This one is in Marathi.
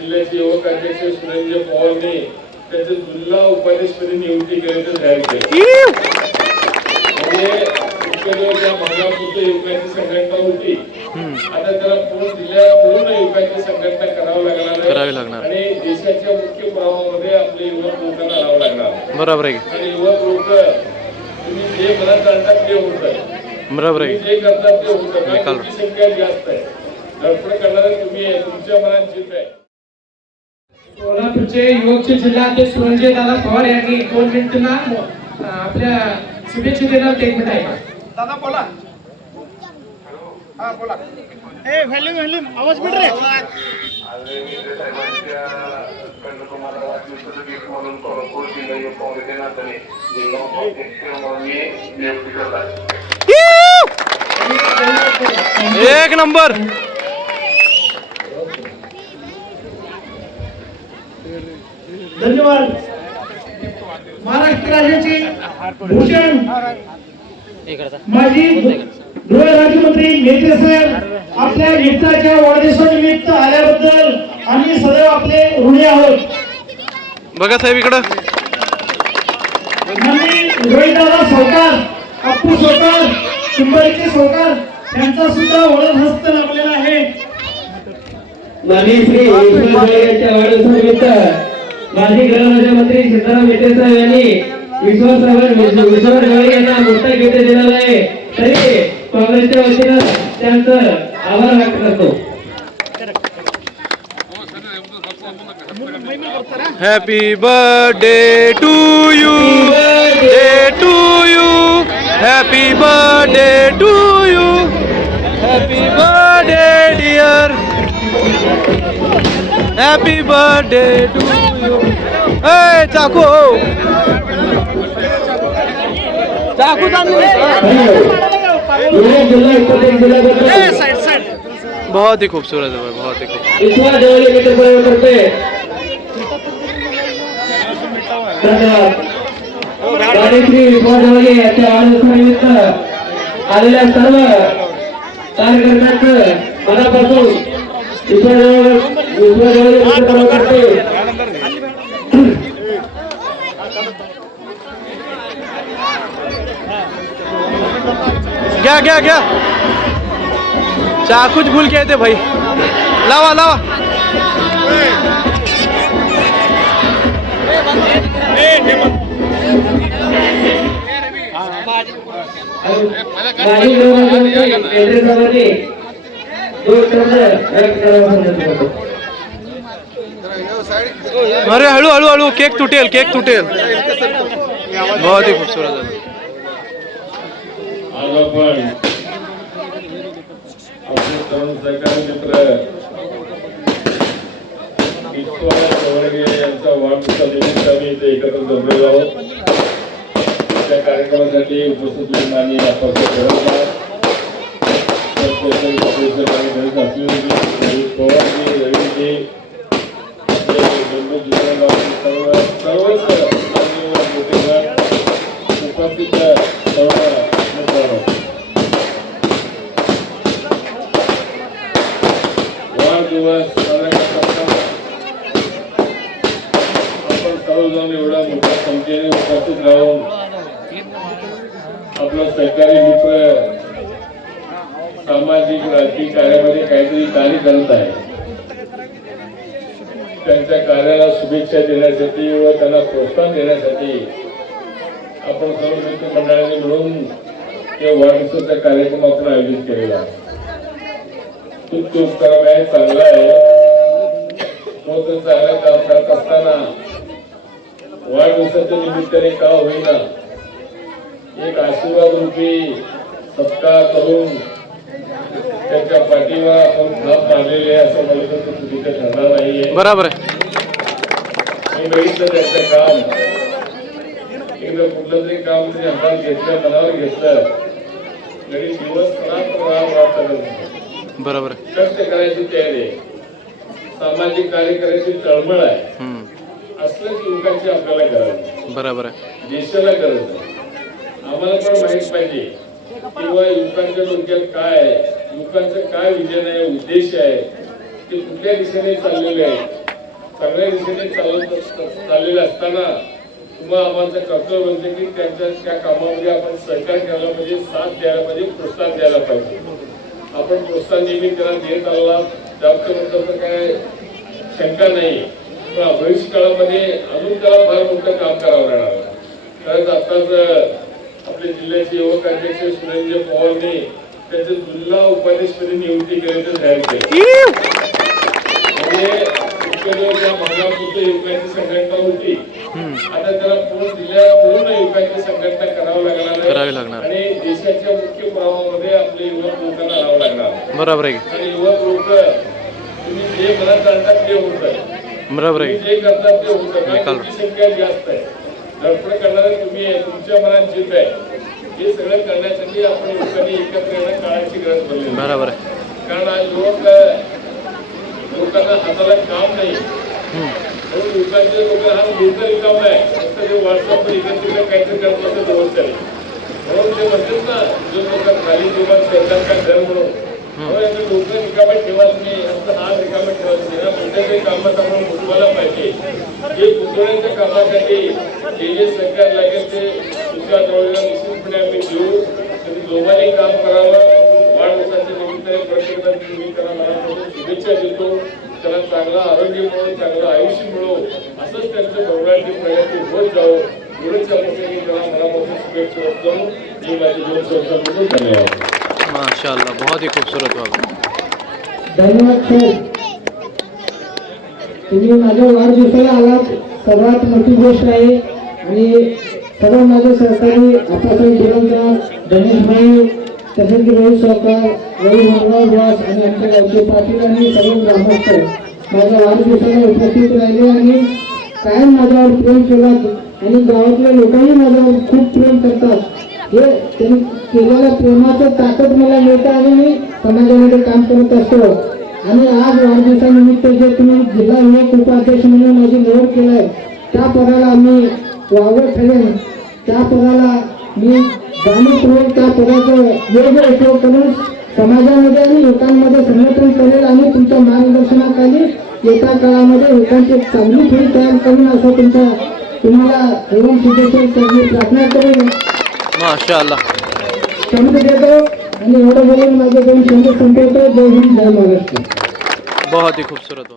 जिल्ह्याचे युवक अध्यक्ष सुरेंद्र पवारने त्याचे जिल्हा उपाध्यक्षपदी नियुक्ती केल्याचं जाहीर केलं. म्हणजे भागापुरतं युवकांची संघटना होती. आता त्याला पूर्ण जिल्ह्यात पूर्ण युवकांची संघटना करावं लागणार. करावी लागणार. आणि देशाच्या मुख्य प्रवाहामध्ये आपले युवक लोकांना राहावं लागणार. बरोबर आहे आणि युवक लोक तुम्ही जे मनात आणतात ते होतं. बरोबर आहे जे करतात ते होतं. संख्या जास्त आहे. धडपड करणारे तुम्ही आहे. तुमच्या मनात जिद्द आहे. कोल्हापूरचे युवकचे जिल्हाध्यक्ष सुरंजय दादा पवार यांनी दोन मिनिटांना अं, आपल्या शुभेच्छा देणार ते एक मिनिट आहे. दादा बोला. हा बोला. ए व्हॅल्यूम व्हॅल्यूम आवाज मिळ रे कन्याकुमारी वाचण्याचं म्हणून कोल्हापूर जिल्हा युवक काँग्रेसचे नात्याने जिल्हा अध्यक्ष म्हणून मी नियुक्ती करत आहे एक नंबर धन्यवाद. महाराष्ट्र राज्याचे भूषण माजी गृह राज्यमंत्री नेते साहेब आपल्या निमित्ताच्या वाढदिवसानिमित्त आल्याबद्दल आम्ही सदैव आपले ऋणी आहोत. बघा साहेब इकडं. रोहितदादा सावकार अप्पू सावकार कुंभारीचे सावकार त्यांचा सुद्धा वडद हस्त लाभलेला आहे. माननीय श्री यांच्या वाढदिवसानिमित्त माजी गृहराज्यमंत्री सीताराम मेटे साहेब यांनी विश्वासराव विश्वास जोळे यांना मोठा गिफ्ट दिलेला आहे. तरी काँग्रेसच्या वतीनं त्यांचं आभार व्यक्त करतो. Happy birthday to you day to you happy birthday to you happy birthday dear happy birthday to Chaku हो चाकू बहुत ही खूबसूरत है बहुत ही खूबसूरत। सर्व। करते क्या क्या क्या चाकूच भूल के आए थे भाई। लावा लावा। माजी गृहमंत्री केंद्रे साहेबांनी दोन शब्द व्यक्त करावा सांगितलं होतं. अरे हळू हळू हळू केक तुटेल केक तुटेल. बहुत ही खूबसूरत है आज आपण आपले तरुण सहकारी मित्र विश्वास चवरगे यांचा वाढदिवसा निमित्त आम्ही इथे एकत्र जमलेलो आहोत. त्या कार्यक्रमासाठी उपस्थित माननीय आप्पासाहेब सहकारी सामाजिक राजकीय कार्यामध्ये काहीतरी कार्य करत आहे. त्यांच्या कार्याला शुभेच्छा देण्यासाठी व त्यांना प्रोत्साहन देण्यासाठी आपण सर्व मित्र मंडळाने मिळून या वाढदिवसाचा कार्यक्रम आपण आयोजित केलेला आहे. खूप तो उपक्रम आहे चांगला आहे. तो तर चांगला काम करत असताना वाढदिवसाच्या निमित्ताने का होईना एक आशीर्वाद रूपी सत्कार करून त्याच्या पाठीवर आपण थाप मारलेले असं मला तर चुकीचं ठरणार नाहीये. बराबर आहे. मी बघितलं त्याचं काम. एकदा कुठलं तरी काम तुम्ही हातात घेतलं मनावर घेतलं तरी दिवस रात्र. बरोबर कष्ट करायची तयारी आहे. सामाजिक कार्य करायची तळमळ आहे. असलंच युवकांची आपल्याला गरज बरोबर आहे. देशाला गरज आहे. आम्हाला पण माहीत पाहिजे. किंवा युवकांच्या डोक्यात काय आहे? युवकांचं काय विजन आहे? उद्देश आहे? ते कुठल्या दिशेने चाललेले आहे सगळ्या दिशेने चालत असताना तुम्हाला आम्हाला कर्तव्य बनते की त्यांच्या त्या कामामध्ये आपण सहकार करायला पाहिजे साथ द्यायला पाहिजे प्रोत्साहन द्यायला पाहिजे. आपण प्रोत्साहन नेहमी त्याला देत आला त्याबद्दल काय शंका नाही. पण भविष्य काळामध्ये अजून त्याला फार मोठं काम करावं लागणार खरंच आताच आपले जिल्ह्याचे युवक अध्यक्ष सुरेंद्र पवारने त्याचे जिल्हा उपाध्यक्षपदी नियुक्ती केल्याचं जाहीर केलं. म्हणजे भागापुरतं युवकांची संघटना होती आता त्याला पूर्ण जिल्ह्यात पूर्ण युवकांची संघटना करावं लागणार. करावी लागणार. आणि देशाच्या मुख्य प्रवाहामध्ये आपले युवक लोकांना आणावं लागणार बरोबर आहे. की? आणि युवक लोक तुम्ही जे मनात आणतात ते होत. आहे बरोबर आहे. जे करतात ते होतं. संख्या जास्त आहे. धडपड करणारे तुम्ही जिद्द आहे. हे सगळं करण्यासाठी आपण लोकांनी एकत्र येणं काळाची गरज आहे. बरोबर आहे. कारण आज युवक लोकांना हाताला काम नाही. म्हणून लोकांचे लोक हा बिझनेस काम आहे. फक्त ते व्हॉट्सअपवर इकडे तिकडे काहीतरी करत असं चालेल म्हणून ते म्हणतात ना जो लोक खाली जीवन शेतात काय घर म्हणून लोक रिकामे ठेवत नाही. आमचं हात रिकामे ठेवत नाही. कुठल्यातरी कामात आपण गुंतवायला पाहिजे. हे गुंतवण्याच्या कामासाठी जे जे सरकार लागेल ते दुसऱ्या जवळला निश्चितपणे आम्ही देऊ. तुम्ही दोघांनी काम करावं वाढदिवसाच्या निमित्ताने प्रत्येकाला तुम्ही त्याला मनापासून शुभेच्छा देतो. त्याला चांगलं आरोग्य मिळो चांगलं आयुष्य मिळो असंच त्यांचं भरवण्याची प्रगती होत जावं. एवढंच मी त्याला मनापासून शुभेच्छा देतो. मी माझी दोन शब्दांमधून धन्यवाद. माशाल्लाह बहुत ही खूबसूरत बाबा धन्यवाद साहेब तुम्ही माझ्या वाढदिवसाला आलात. सर्वात मोठी गोष्ट आहे आणि सर्व माझे सहकारी आप्पासाहेब गिरंकर गणेश भाई तसेच की रोहित सरकार रवी मनोहर व्यास आणि आमच्या गावचे पाटील आणि सर्व ग्रामस्थ माझ्या वाढदिवसाला उपस्थित राहिले आणि कायम माझ्यावर प्रेम केला आणि गावातल्या लोकही माझ्यावर खूप प्रेम करतात. हे त्यांनी केलेल्या प्रेमाचं ताकद मला मिळतं आणि मी समाजामध्ये काम करत असतो. आणि आज वाढदिवसानिमित्त जे तुम्ही जिल्हा विवेक उपाध्यक्ष म्हणून माझी निवड केलाय त्या पदाला आम्ही वावर ठरेन त्या पदाला मी जाणीवपूर्वक त्या पदाचा योग्य उपयोग करून समाजामध्ये आणि लोकांमध्ये संघटन करेल आणि तुमच्या मार्गदर्शनाखाली येत्या काळामध्ये लोकांची चांगली पिढी तयार करून असं तुमच्या तुम्हाला एवढी मी प्रार्थना माशाल्लाह. शब्द देतो आणि एवढं बोलून माझे दोन शब्द संपवतो. जय हिंद जय महाराष्ट्र. बहुत ही खूबसूरत